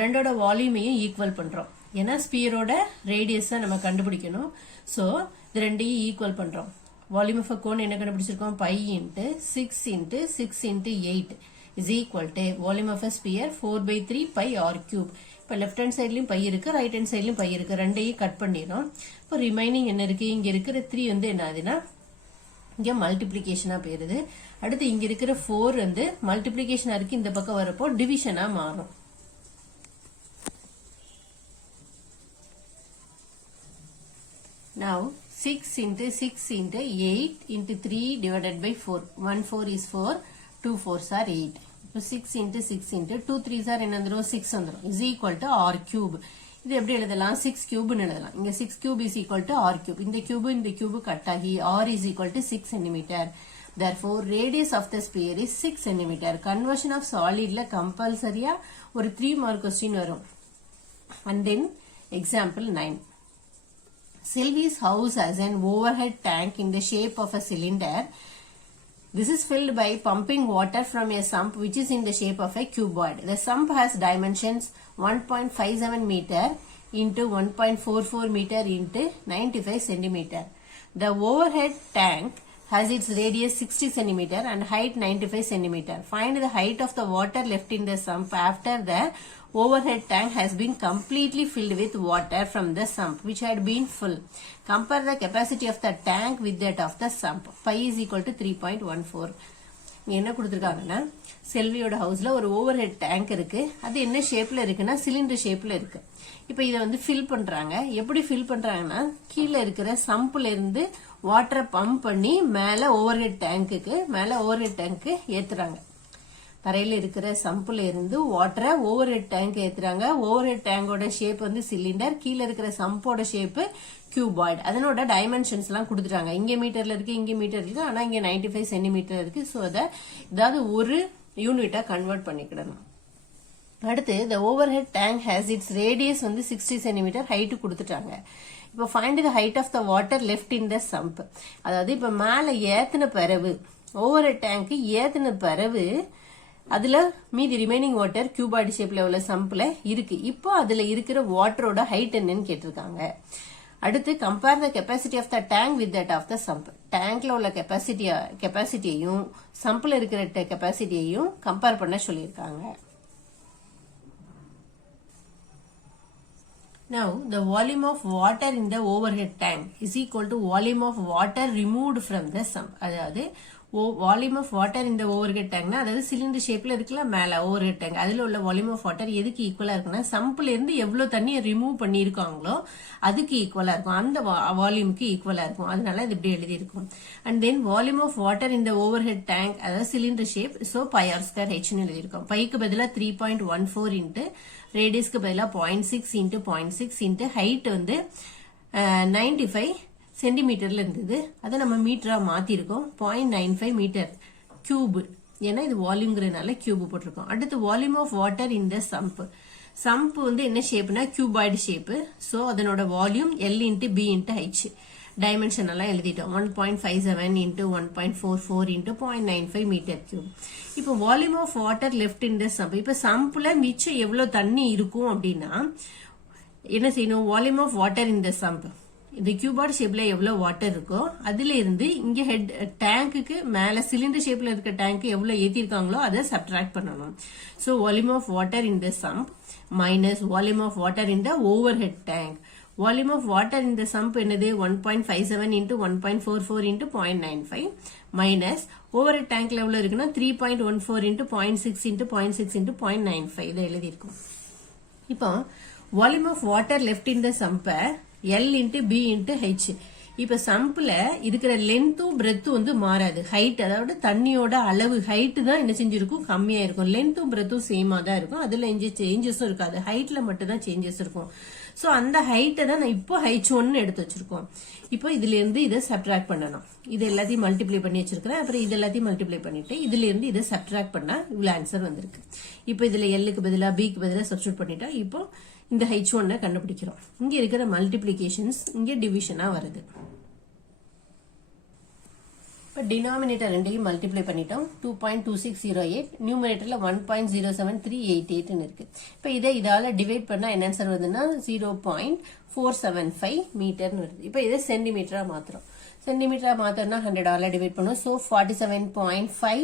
ரெண்டோட வால்யூமையும் ஈக்குவல் பண்றோம். ஏன்னா ஸ்பியரோட ரேடியஸை நம்ம கண்டுபிடிக்கணும். ஸோ இது ரெண்டையும் ஈக்குவல் பண்றோம். வால்யூம் ஆஃப் அ கோன் என்ன கண்டுபிடிச்சிருக்கோம், pi into 6 into 6 into 8 is equal to volume of a sphere 4/3 pi R cube. இப்போ லெஃப்ட் ஹேண்ட் சைட்லயும் பை இருக்கு, ரைட் ஹேண்ட் சைட்லயும் பை இருக்கு, ரெண்டையும் கட் பண்ணிடும். இப்போ ரிமைனிங் என்ன இருக்கு, இங்க இருக்கிற 3 வந்து என்ன ஆகுதுன்னா இங்க மல்டிபிளிகேஷனா போயிருது. அடுத்து இங்க இருக்கிற 4 வந்து மல்டிபிளிகேஷனா இருக்கு, இந்த பக்கம் வரப்போ டிவிஷனா மாறும். Now 6 into 6 into 8 into 3 divided by 4. 1 4 is 4, 2 4s are 8. 6 into 6 into 2 3s are என்ன வந்துரும் 6 வந்துரும் is equal to r cube. இது எப்படி எழுதலாம், 6 cube எழுதலாம். இங்க 6 cube is equal to r cube. இந்த cube கட் ஆகி r is equal to 6 cm. Therefore radius of the sphere is 6 cm. Conversion of solidல கம்பல்சரியா ஒரு 3 mark question வரும். And then example 9. Sylvie's house has an overhead tank in the shape of a cylinder. This is filled by pumping water from a sump which is in the shape of a cuboid. The sump has dimensions 1.57 meter into 1.44 meter into 95 centimeter. The overhead tank has its radius 60 centimeter and height 95 centimeter. Find the height of the water left in the sump after the overhead tank has been completely filled with water from the sump which had been full. Compare the capacity of the tank with that of the sump. Pi is equal to 3.14. என்ன கொடுத்திருக்காங்கன்னா செல்வியோட ஹவுஸ்ல ஒரு over head tank இருக்கு. அது என்ன ஷேப்ல இருக்குன்னா cylinder ஷேப்ல இருக்கு. இப்ப இதை வந்து ஃபில் பண்றாங்க. எப்படி ஃபில் பண்றாங்கன்னா கீழே இருக்கிற சம்ப்ல இருந்து வாட்டரை பம்ப் பண்ணி மேல ஓவர் ஹெட் டேங்க்கு ஏத்துறாங்க. தரையில இருக்கிற சம்புல இருந்து வாட்டரை ஓவர் ஹெட் டேங்க் ஏத்துறாங்க. ஓவர் ஹெட் டேங்கோட ஷேப் வந்து சிலிண்டர், கீழே இருக்கிற சம்போட ஷேப் கியூபாய்டு. அதனோட டைமென்ஷன்ஸ் எல்லாம் கொடுத்துட்டாங்க. இங்க மீட்டர்ல இருக்கு, இங்க மீட்டர் இருக்கு, ஆனா இங்க 95 சென்டிமீட்டர் இருக்கு. ஸோ அதை ஏதாவது ஒரு யூனிட்டா கன்வெர்ட் பண்ணிக்கிடணும். அடுத்து the overhead tank has its radius வந்து 60 சென்டிமீட்டர் ஹைட் கொடுத்துட்டாங்க. இப்போ find the height of the water left in the sump. அதாவது இப்ப மேல ஏத்தின பிறகு ஓவர் டேங்க் ஏத்தின பிறகு அதுல மீதி ரிமைனிங் வாட்டர் கியூபாய்டு ஷேப்ல உள்ள சம்ப்ல இருக்கு. இப்போ அதுல இருக்கிற வாட்டரோட ஹைட் என்னன்னு கேட்டிருக்காங்க. அடுத்து compare the capacity of the tank with that of the sump. டேங்க்ல உள்ள கெப்பாசிட்டியையும் சம்ப்ல இருக்கிற கெப்பாசிட்டியையும் கம்பேர் பண்ண சொல்லியிருக்காங்க. Now, the volume of water in the overhead tank is equal to volume of water removed from the sump. அதாவது volume of water இந்த overhead டேங்க்னா அதாவது cylinder ஷேப்ல இருக்குல்ல மேல ஓவர்ஹெட் டேங்க், அதுல உள்ள வால்யூம் ஆஃப் வாட்டர் எதுக்கு ஈக்குவலா இருக்குன்னா சம்ப்ல இருந்து எவ்வளவு தண்ணியை ரிமூவ் பண்ணிருக்காங்களோ அதுக்கு ஈக்குவலா இருக்கும், அந்த வால்யூமுக்கு ஈக்குவலா இருக்கும். அதனால இது இப்படி எழுதி இருக்கும். And then volume of water இந்த ஓவர்ஹெட் டேங்க் அதாவது cylinder shape, so pi r square ஹெச்னு எழுதியிருக்கோம். பைக்கு பதிலா 3.14 இன்ட்டு ரேடியஸ்க்கு பதிலா 0.6 இன்ட்டு 0.6 இன்ட்டு ஹைட் வந்து 95 சென்டிமீட்டர்ல இருந்தது. அதை நம்ம மீட்டரா மாத்திருக்கோம். 0.95 மீட்டர் கியூப், ஏன்னா இது வால்யூம்ங்கிறதுனால கியூப் போட்டிருக்கோம். அடுத்து வால்யூம் ஆஃப் வாட்டர் இந்த சம்ப். சம்ப் வந்து என்ன ஷேப்னா கியூபாய்டு ஷேப். ஸோ அதனோட volume L into B into H. Dimension எல்லாம் எழுதிட்டோம். 1.57 இன்ட்டு 1.44 இன்ட்டு 0.95 மீட்டர் கியூப். இப்போ volume of water left in the sump. இப்போ சம்ப்ல மிச்சம் எவ்வளவு தண்ணி இருக்கும் அப்படின்னா என்ன செய்யணும்? Volume of water in the sump, இந்த கியூபாய்டு ஷேப்ல எவ்வளவு வாட்டர் இருக்கோ அதுல இருந்து இங்க ஹெட் டேங்குக்கு மேல சிலிண்டர் ஷேப்ல இருக்க டேங்க் எவ்வளவு ஏத்திருக்காங்களோ அதை சப்ட்ராக்ட் பண்ணணும். So volume of water in the sump minus volume of water in the overhead tank. Volume of water in the sump என்னது? 1.57 into 1.44 into 0.95 minus overhead டேங்க்ல எவ்வளவு இருக்குன்னா 3.14 இன்ட்டு 0.6 இன்ட்டு 0.6 இன்ட்டு 0.95 இதை எழுதியிருக்கும். இப்போ volume of water left in the சம்பை L into B into H. இப்ப சம்ப்ல இருக்கிற லென்த்தும் பிரெத்தும் வந்து மாறாது. ஹைட் அதாவது தண்ணியோட அளவு ஹைட் தான் என்ன செஞ்சிருக்கும்? கம்மியா இருக்கும். லென்த்தும் பிரெத்தும் சேமா தான் இருக்கும். அதுல சேஞ்சஸும் இருக்காது. ஹைட்ல மட்டும் தான் சேஞ்சஸ் இருக்கும். சோ அந்த ஹைட்டை தான் நான் இப்போ H1 எடுத்து வச்சிருக்கோம். இப்போ இதுல இருந்து இதை சப்ட்ராக்ட் பண்ணணும். இது எல்லாத்தையும் மல்டிப்ளை பண்ணி வச்சிருக்கிறேன். அப்புறம் இது எல்லாத்தையும் மல்டிப்ளை பண்ணிட்டு இதுல இருந்து இதை சப்ட்ராக்ட் பண்ணா இவ்வளவு ஆன்சர் வந்திருக்கு. இப்போ இதுல Lக்கு பதிலா பிக்கு பதிலா சப்ஸ்டியூட் பண்ணிட்டா இப்போ இந்த H1 கண்டுபிடிக்கிறோம். இங்க இருக்கிற மல்டிப்ளிகேஷன்ஸ் இங்க டிவிஷனா வருது. இப்போ டினாமினேட்டர் ரெண்டையும் மல்டிப்ளை பண்ணிட்டோம். 2.2608 நியூமரேட்டர்ல 1.07388 இருக்கு. இப்போ இதால டிவைட் பண்ணா என்ன ஆன்சர் வருதுன்னா 0.475 மீட்டர்னு வருது. இப்போ இதை சென்டிமீட்டரா மாத்துறோம். சென்டிமீட்டரா மாத்தோம்னா 100 டிவைட் பண்ணுவோம். ஸோ 47.5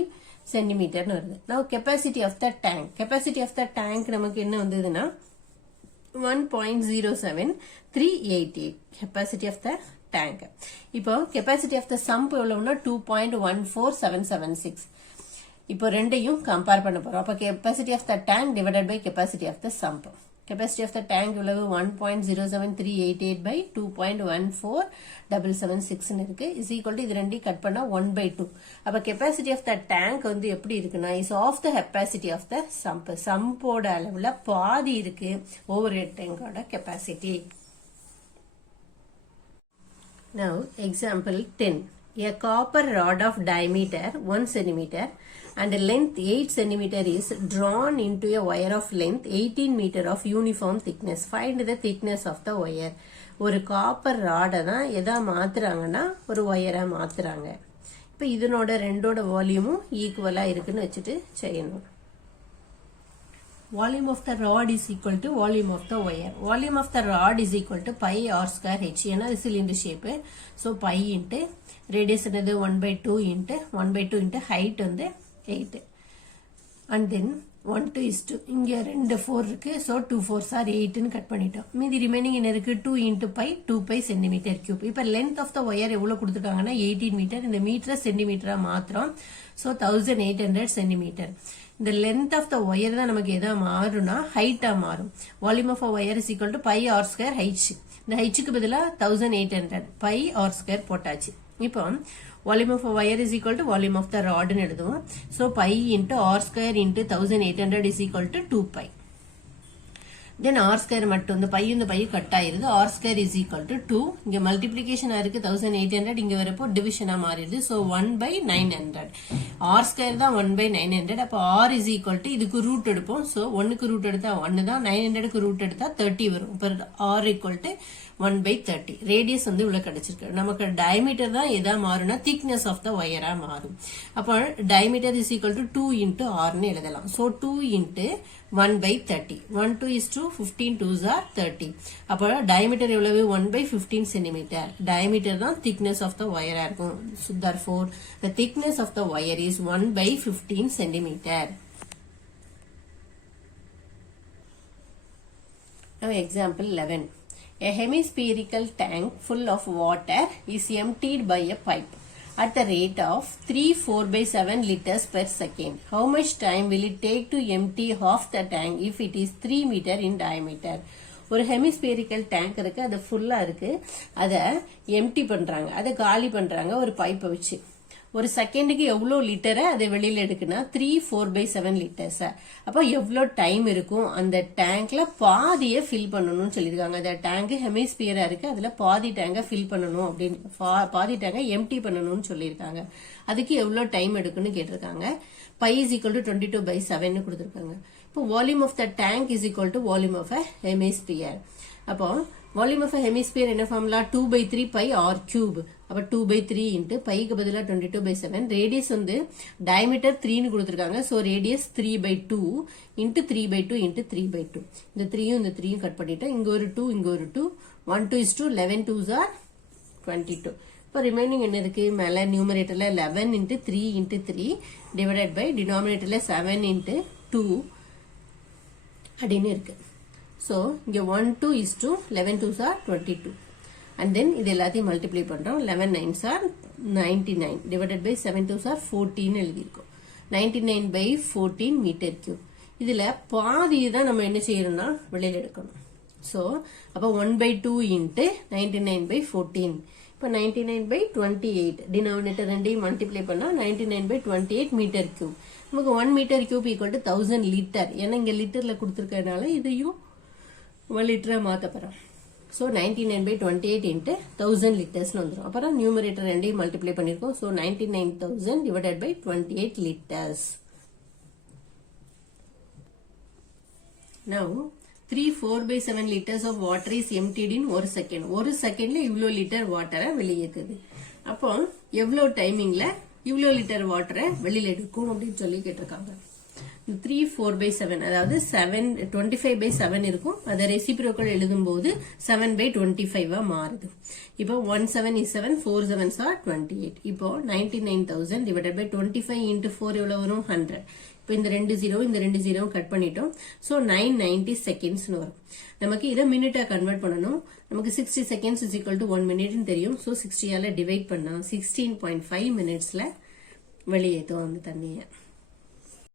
சென்டிமீட்டர்னு வருது. now capacity of the tank. Capacity of the tank நமக்கு என்ன வந்ததுன்னா 1.07388 capacity of the tank. இப்போ capacity of the sump எவ்வளவுன்னா 2.14776. இப்போ ரெண்டையும் கம்பேர் பண்ண போறோம். அப்ப capacity of the tank divided by capacity of the sump. capacity of the tank எவ்வளவு 1.07388 by 2.14776 இருக்கு. is equal to இது ரெண்டையும் கட் பண்ணா 1/2. அப்ப capacity of the tank வந்து எப்படி இருக்குன்னா is of the capacity of the sump. சம்போட அளவுல பாதி இருக்கு overhead tankோட capacity. Now example 10. A copper rod of diameter 1 centimeter and length 8 centimeter is drawn into a wire of length 18 meter of uniform thickness. Find the thickness of the wire. ஒரு copper ராடை தான் எதா மாத்துறாங்கன்னா ஒரு ஒயரா மாத்துறாங்க. இப்ப இதனோட ரெண்டோட வால்யூமும் ஈக்குவலா இருக்குன்னு வச்சுட்டு செய்யணும். Volume of the rod is equal to volume of the wire. Volume of the rod is equal to pi r square h. ஏன்னா இது cylinder shape. So pi into radius என்னது 1/2 into 1/2 into height வந்து 8. And then 1:2. இங்க 2 4 இருக்கு. So 2 4s are 8 ன்னு cut பண்ணிட்டோம். மீதி remaining என்ன இருக்கு? 2 into pi 2 pi centimeter cube. இப்ப length of the wire எவ்வளவு கொடுத்துட்டாங்கன்னா 18 மீட்டர். இந்த மீட்டரை சென்டிமீட்டரா மாத்திரம். So 1800 centimetre. இந்த length of the wire தான் நமக்கு எதா மாறும்னா ஹைட்டா மாறும். Volume of a wire is equal to pi r square h. இந்த hக்கு பதிலா 1800 pi r square போட்டாச்சு. இப்போ volume of wire is equal to volume of the ராட்னு எழுதுவோம். So pi into r square into 1800 is equal to 2 pi. Then r square மட்டும் இந்த pi cut ஆயிருது. R square is equal to 2. இங்க multiplication இருக்கு 1800, இங்க வரப்போ டிவிஷனா மாறிடுது. ஸோ 1/900. ஆர் ஸ்கொயர் தான் 1/900. அப்போ ஆர் இஸ் ஈக்குவல் டு இதுக்கு ரூட் எடுப்போம். ஸோ 1க்கு ரூட் எடுத்தா 1 தான், 900க்கு ரூட் எடுத்தா 30 வரும். இப்போ ஆர் ஈக்குவல் டு 1/30. ரேடியஸ் வந்து இவ்வளவு கிடைச்சிருக்கு. நமக்கு டயமீட்டர் தான் எதா மாறும்னா திக்னஸ் ஆஃப் த ஒயரா மாறும். அப்போ diameter is equal to 2 into ஆர்னு எழுதலாம். So 2 into 1/30. 1 2 is 2, 15 2s are 30. அப்போ டயமீட்டர் எவ்வளவு 1/15 சென்டிமீட்டர். டயமீட்டர் தான் திக்னஸ் ஆஃப் த ஒயரா இருக்கும். So therefore the thickness of the wire is 1/15 centimeter. Now example 11. A hemispherical tank full of water is emptied by a pipe at the rate of 3/4/7 liters per second. How much time will it take to empty half the tank if it is 3 meter in diameter? ஒரு ஹெமிஸ்பேரிக்கல் tank இருக்கு, அது ஃபுல்லா இருக்கு. அதை empty பண்றாங்க, அதை காலி பண்றாங்க ஒரு பைப்பை வச்சு. ஒரு செகண்டுக்கு எவ்வளவு லிட்டரை அதை வெளியில எடுக்குன்னா 3/4/7 லிட்டர்ஸ். அப்ப எவ்வளவு டைம் இருக்கும் அந்த டேங்க்ல பாதியை ஃபில் பண்ணணும்னு சொல்லியிருக்காங்க. அந்த டேங்க் ஹெமிஸ்பியரா இருக்கு, அதுல பாதி டேங்கை ஃபில் பண்ணணும் அப்படின்னு, பாதி டேங்கை எம்டி பண்ணணும்னு சொல்லியிருக்காங்க. அதுக்கு எவ்வளவு டைம் எடுக்குன்னு கேட்டிருக்காங்க. பை இஸ் ஈக்குவல் டு 22/7 கொடுத்திருக்காங்க. இப்போ volume of the tank is equal to volume of a hemisphere. அப்போ வால்யூம் ஆஃப் ஹெமிஸ்பியர் என்ன ஃபார்முலா 2/3 பை ஆர் கியூப். அப்ப 2/3 இன்ட்டு பைக்கு பதிலா 22/7. ரேடியஸ் வந்து டயமீட்டர் 3ன்னு கொடுத்திருக்காங்க. So radius 3/2 into 3/2 into 3/2. இந்த 3யும் இந்த 3யும் கட் பண்ணிட்டோம். இங்க ஒரு 2, இங்க ஒரு 2. 1 2 is 2, 11 2s are 22. இப்போ ரிமைனிங் என்ன இருக்கு, மேல நியூமரேட்டர்ல 11 இன்ட்டு 3 இன்ட்டு 3 டிவைடட் பை டினாமினேட்டர்ல 7 இன்ட்டு 2 அப்படின்னு இருக்கு. So இங்க 1 2 is 2, 11 2s are 22. And then இது எல்லாத்தையும் மல்டிப்ளை பண்றோம். 11 9s are 99 divided by 7 2s are 14 எழுதியிருக்கோம். 99/14 மீட்டர் கியூப். இதுல பாதி தான் நம்ம என்ன செய்யணும்னா வெளியில எடுக்கணும். So அப்ப 1/2 இன்ட்டு 99/14. இப்ப 99/28. டினாமினேட்டர் ரெண்டையும் மல்டிப்ளை பண்ணா 99/28 மீட்டர் கியூப். நமக்கு 1 metre cube equal to 1000 litre. ஏன்னா இங்க லிட்டர்ல கொடுத்திருக்கறதுனால இதையும் 1 லிட்டரா மாத்த போறோம். So 99/28 into 1000 liters வந்துரும். அப்புறம் நியூமரேட்டர் ரெண்டையும் மல்டிப்ளை பண்ணிருக்கோம். So 99,000 divided by 28 liters. Now 3/4/7 liters of water is emptied in 1 second. 1 செகண்ட்ல இவ்ளோ லிட்டர் வாட்டரை வெளியேற்றுது. அப்போ எவ்வளவு டைமிங்ல இவ்ளோ லிட்டர் வாட்டரை வெளியில எடுக்கும் அப்படின்னு சொல்லி கேட்டிருக்காங்க. 3/4/7 அதாவது 25/7 இருக்கும். அதை ரெசிப்ரோக்கல் எழுதும் போது 7/25 மாறுது. இப்போ 1 7 is 7, 4 7s are 28. இப்போ 99,000 divided by 25 into 4 எவ்வளவு வரும் 100. இப்போ இந்த 2 0 இந்த 2 0 கட் பண்ணிட்டோம். சோ 990 செகண்ட்ஸ் வரும். நமக்கு இதை மினிட்டா கன்வெர்ட் பண்ணணும். நமக்கு 60 seconds is equal to 1 minute தெரியும். சோ 60 ஆல டிவைட் பண்ணா 16.5 மினிட்ஸ்ல வெளியேற்றும் அந்த தண்ணியை.